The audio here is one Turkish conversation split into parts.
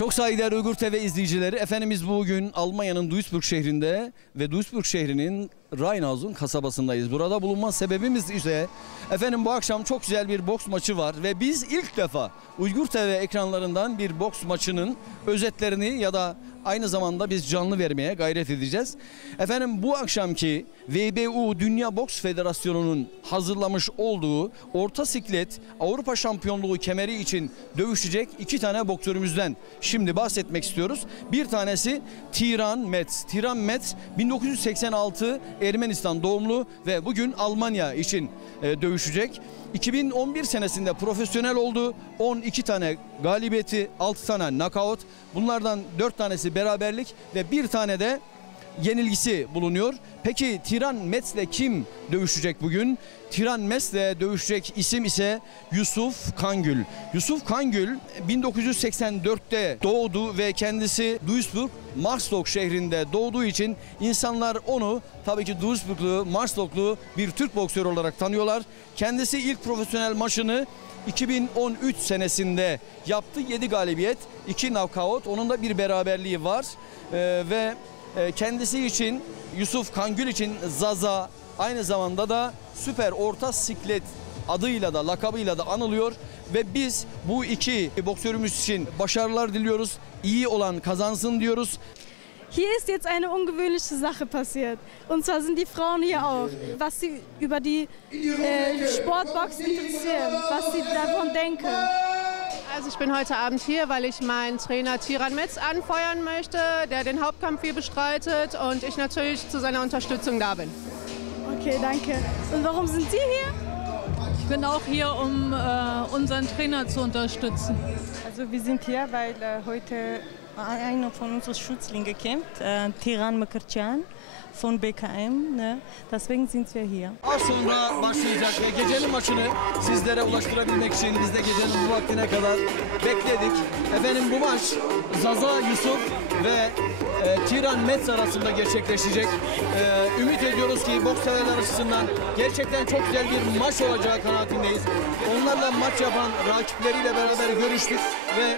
Çok saygıdeğer Uygur TV izleyicileri, efendimiz bugün Almanya'nın Duisburg şehrinde ve Duisburg şehrinin Rheinhausen kasabasındayız. Burada bulunma sebebimiz ise efendim bu akşam çok güzel bir boks maçı var ve biz ilk defa Uygur TV ekranlarından bir boks maçının özetlerini ya da aynı zamanda biz canlı vermeye gayret edeceğiz. Efendim bu akşamki WBU Dünya Boks Federasyonu'nun hazırlamış olduğu orta siklet Avrupa Şampiyonluğu kemeri için dövüşecek iki tane boksörümüzden şimdi bahsetmek istiyoruz. Bir tanesi Tiran Metz. Tiran Metz 1986 Ermenistan doğumlu ve bugün Almanya için dövüşecek. 2011 senesinde profesyonel oldu. 12 tane galibiyeti, 6 tane knockout. Bunlardan 4 tanesi beraberlik ve bir tane de yenilgisi bulunuyor. Peki Tiran Metz'le kim dövüşecek bugün? Tiran Metz'le dövüşecek isim ise Yusuf Kangül. Yusuf Kangül 1984'te doğdu ve kendisi Duisburg, Marsdorf şehrinde doğduğu için insanlar onu tabii ki Duisburglu, Marsdorflu bir Türk boksör olarak tanıyorlar. Kendisi ilk profesyonel maçını 2013 senesinde yaptı. 7 galibiyet, 2 knockout. Onun da bir beraberliği var. Ve kendisi için, Yusuf Kangül için Zaza, aynı zamanda da süper orta siklet adıyla da lakabıyla da anılıyor ve biz bu iki boksörümüz için başarılar diliyoruz. İyi olan kazansın diyoruz. Hier ist jetzt eine ungewöhnliche Sache passiert. Und zwar sind die Frauen hier auch. Was sie über die Sportbox interessieren, was sie davon denken. Also ich bin heute Abend hier, weil ich meinen Trainer Tiran Metz anfeuern möchte, der den Hauptkampf hier bestreitet und ich natürlich zu seiner Unterstützung da bin. Okay, danke. Und warum sind Sie hier? Ich bin auch hier, um unseren Trainer zu unterstützen. Also wir sind hier, weil heute einer von unseren Schützlingen kämpft, Tiran Mekircan von BKM. Ne? Deswegen sind wir hier. Az sonra başlayacak ve gecenin maçını sizlere ulaştırabilmek için biz de gecenin bu vaktine kadar bekledik. Efendim bu maç Zaza Yusuf ve Tiran Metz arasında gerçekleşecek. Ümit ediyoruz ki boks severler açısından gerçekten çok güzel bir maç olacağı kanaatindeyiz. Onlarla maç yapan rakipleriyle beraber görüştük ve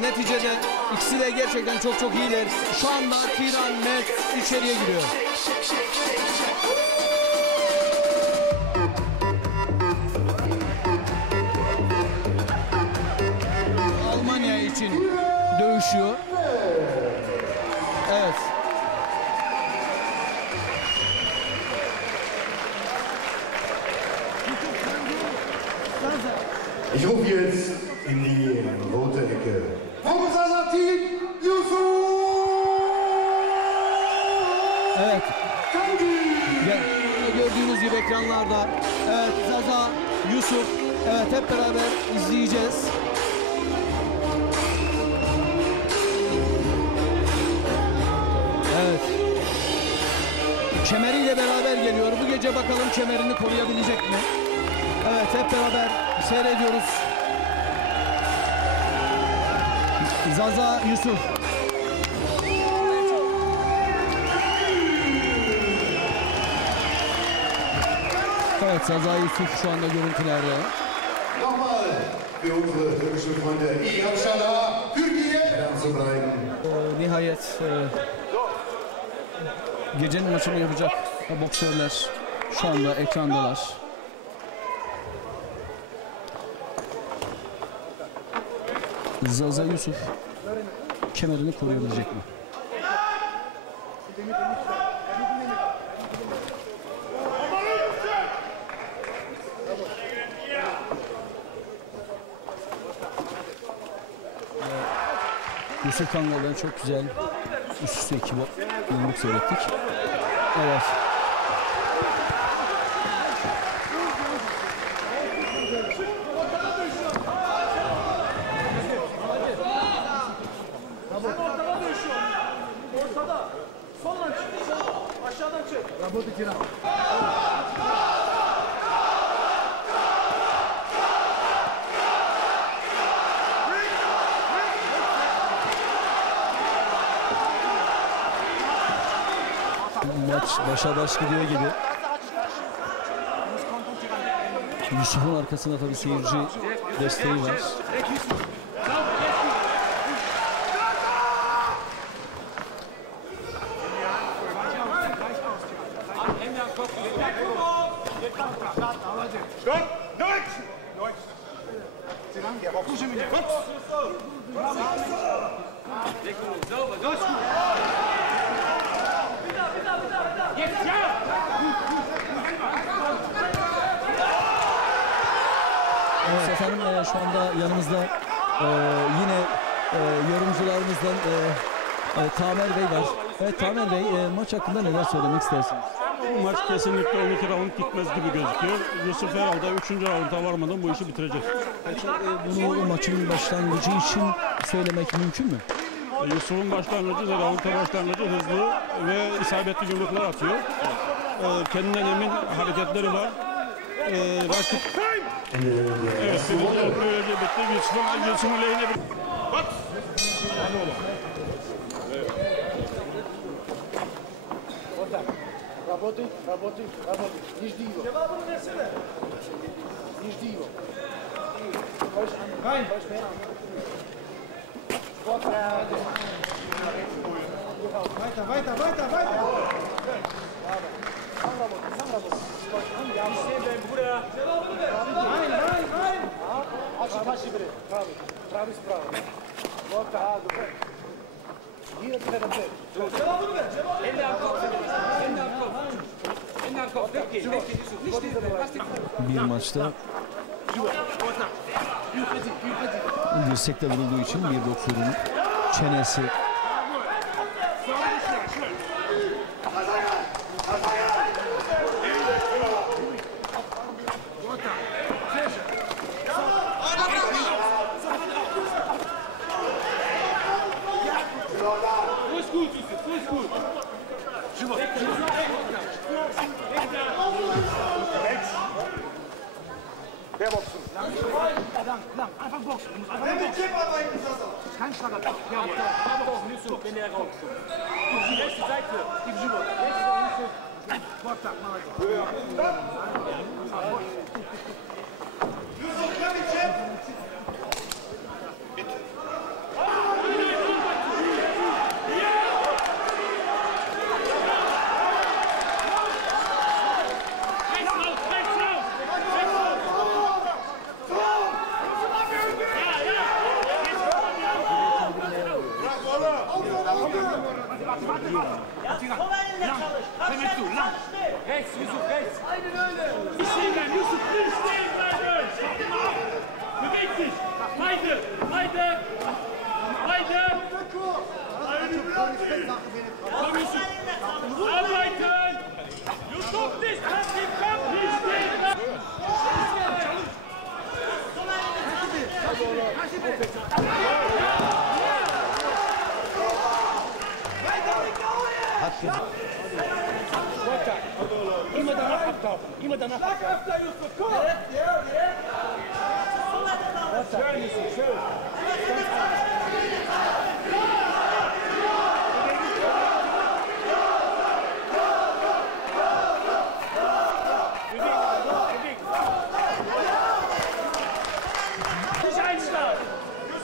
neticede ikisi de gerçekten çok iyiler. Şu anda Tiran Metz içeriye giriyor. Almanya için dövüşüyor. Evet. Ich rufe jetzt in die rote Ecke. Fokus an Team Yusuf! Evet. Gördüğünüz gibi ekranlarda. Evet, Zaza, Yusuf. Evet, hep beraber izleyeceğiz. Evet. Kemeriyle beraber geliyor. Bu gece bakalım kemerini koruyabilecek mi? Evet, hep beraber seyrediyoruz. Zaza, Yusuf. Evet, Zaza Yusuf şu anda görüntülerde. Nochmal für unsere türkischen Freunde. İnşallah Türkiye zu bleiben. Nihayet gecenin maçını yapacak boksörler şu anda ekrandalar. Zaza Yusuf kemerini koruyabilecek mi? Yusuf Kangal'dan çok güzel üst üste iki yumruk seyrettik. Evet. Ortada. Soldan çık. Aşağıdan çık. Bravo Tiran. Maç başa baş gidiyor gibi. Yusuf'un arkasında tabii seyirci desteği var. Evet efendim şu anda yanımızda yine yorumcularımızdan Tamer Bey var. Evet Tamer Bey maç hakkında neler söylemek istersiniz? Maç kesinlikle 12 round gitmez gibi gözüküyor. Yusuf herhalde 3. rounda varmadan bu işi bitirecek. Bunu maçın başlangıcı için söylemek mümkün mü? Yusuf'un başlangıcı, rounda başlangıcı hızlı ve isabetli yumruklar atıyor. Kendinden emin hareketleri var. Rakip... Evet, böylece bitti. Yusuf'un lehine bir... Bak! Hadi oğlum. Работай, работай, работай. Не жди его. Не жди его. Rein. Weiter, weiter, weiter, weiter. Rein. Açı bre. Pravi spravo. Вот так. Hier треба те. Cevabını ver. Bir maçta dirsekle vurulduğu için bir boksörün çenesi Der Boxen. Lang. Einfach boxen. Wenn du Chip arbeiten, kein Schlag. Ja, nicht so, wenn er raus. Die rechte Seite. Gib rüber. Vortag, mal Rechts, Yusuf, rechts. Nicht stehen bleiben, Yusuf, nicht stehen bleiben. Beweg dich. Weiter. Komm, Yusuf. Arbeiten. Yusuf, nicht auf den Kopf, nicht stehen bleiben. Immer danach abtauchen. Immer danach abtauchen. Yusuf, komm! Direkt. Schön, Yusuf, schön. Nicht einschlagen.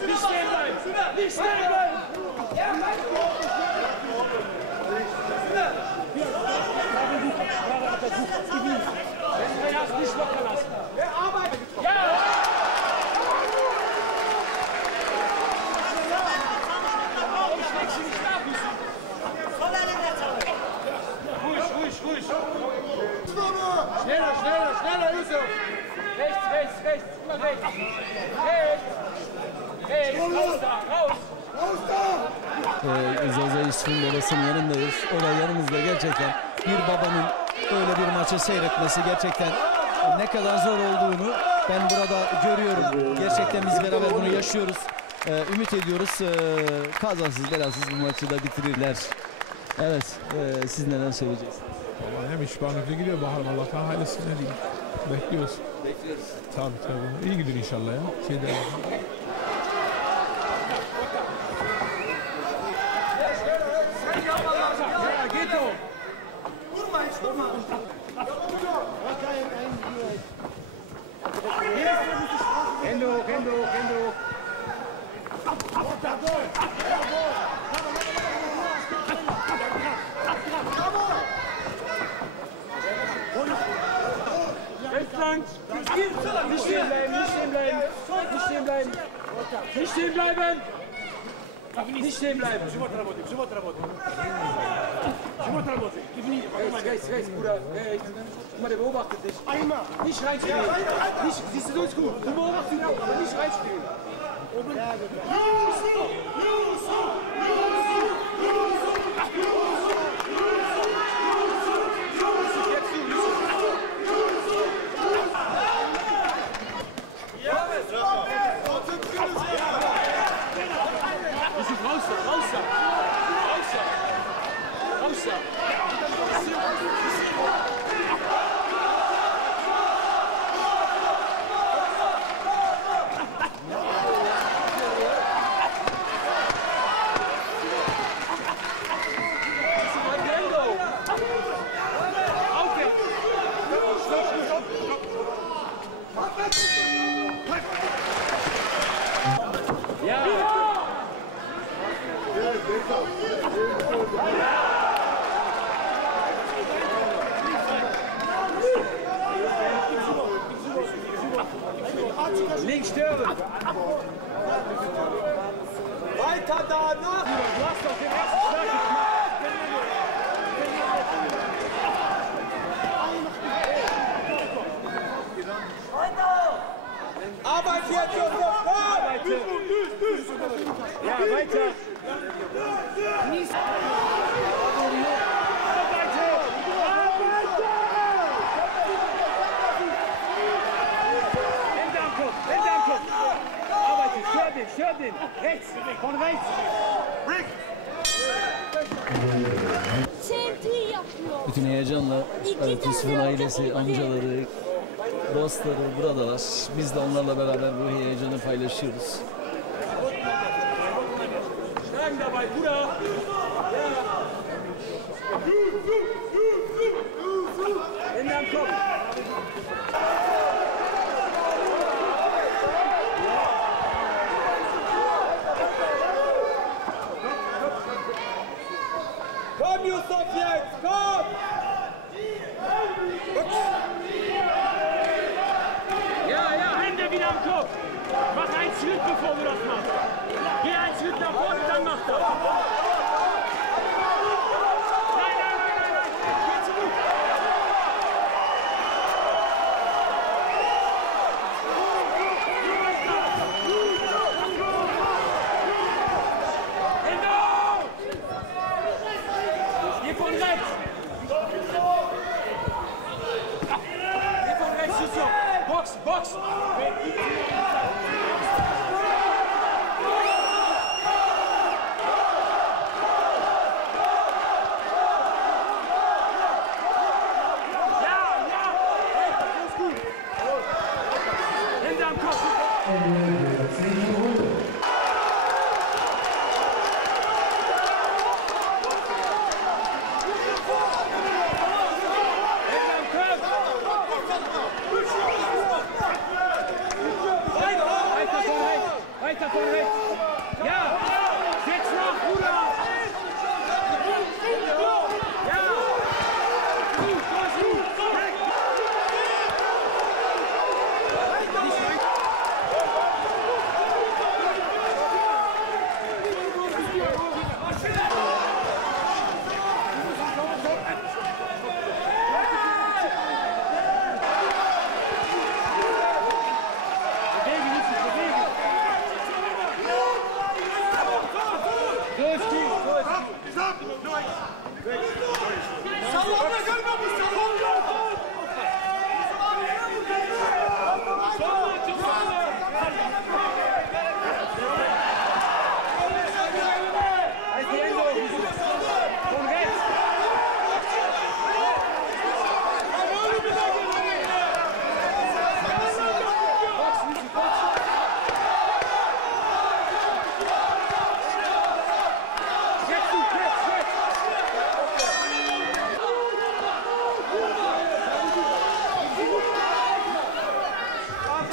Nicht stehen bleiben. Nicht stehen bleiben. Nicht locker lassen. Wer arbeitet? Ja! Ruhig. Schneller, Yusuf. Rechts. Immer rechts. Raus da. Zaza Yusuf'un babasının yanındayız. O da yanımızda gerçekten bir babanın böyle bir maçı seyretmesi gerçekten ne kadar zor olduğunu ben burada görüyorum. Gerçekten biz beraber bunu yaşıyoruz. Ümit ediyoruz kazasız belasız bu maçı da bitirirler. Evet, siz neler söyleyeceksiniz? Vallahi hem işbahlıkla gidiyor bakalım Allah'tan hayırlısı ne diyeyim. Bekliyoruz. Tabii. İyi gidiyor inşallah ya. Geht doch. Vurma. Hände hoch. Rechts lang. Nicht stehen bleiben. Nicht stehen bleiben! Nicht stehen bleiben! Rechts, Bruder. Guck mal, der beobachtet dich. Einmal! Nicht reinstehen! Nicht, siehst du, so ist gut. Du beobachtest ihn auch, aber nicht reinstehen. Links stören! Weiter da, nach! Du hast doch den ersten Schlag gemacht! Arbeit jetzt, Josef! Ja, weiter! Stör den! Rechts! Von rechts! Bütün heyecanla evet, Yusuf'un ailesi, amcaları, dostları buradalar. Biz de onlarla beraber bu heyecanı paylaşıyoruz. Komm, Yusuf, jetzt! Komm! Ja, Hände wieder am Kopf! Mach einen Schritt, bevor du das machst! Geh einen Schritt nach vorne, dann mach das! Nein! Geh zurück! Hände auf! Geh von rechts! Geh von rechts, Yusuf! Box! Hände am Kopf! Weiter von rechts! Ja! Setz nach, Bruder! Ja!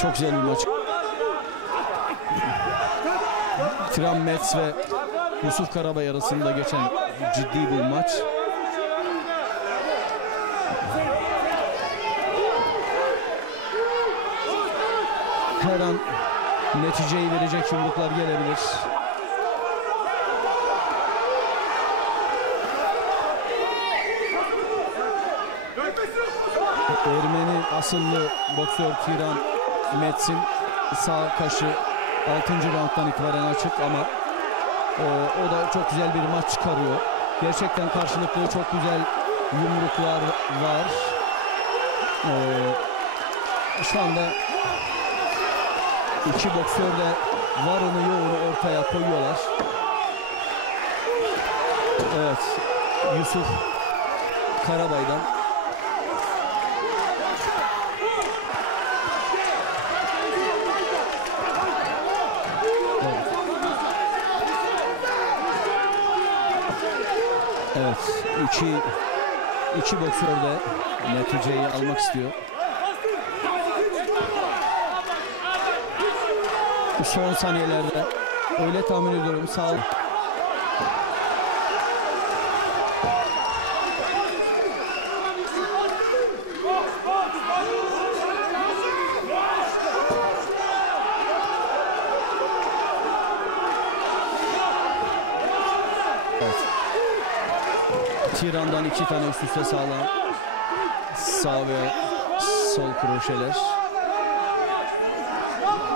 Çok güzel bir maç. Tiran Metz ve Yusuf Karabay arasında geçen ciddi bir maç. Her an neticeyi verecek yumruklar gelebilir. Ermeni asıllı boksör Tiran Metz'in sağ kaşı 6. rounddan itibaren açık ama o da çok güzel bir maç çıkarıyor. Gerçekten karşılıklı çok güzel yumruklar var. Şu anda iki boksör de varını yoğunu ortaya koyuyorlar. Evet, Yusuf Karabay'dan. Evet, iki boksör de neticeyi almak istiyor. Son saniyelerde öyle tahmin ediyorum, sağ ol. Evet. Tiran'dan 2 tane üst üste sağlam sağ ve sol kroşeler.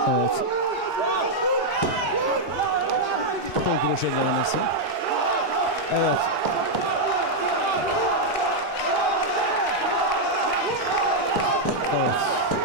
Evet. Sol kroşe denemesi. Evet. Evet.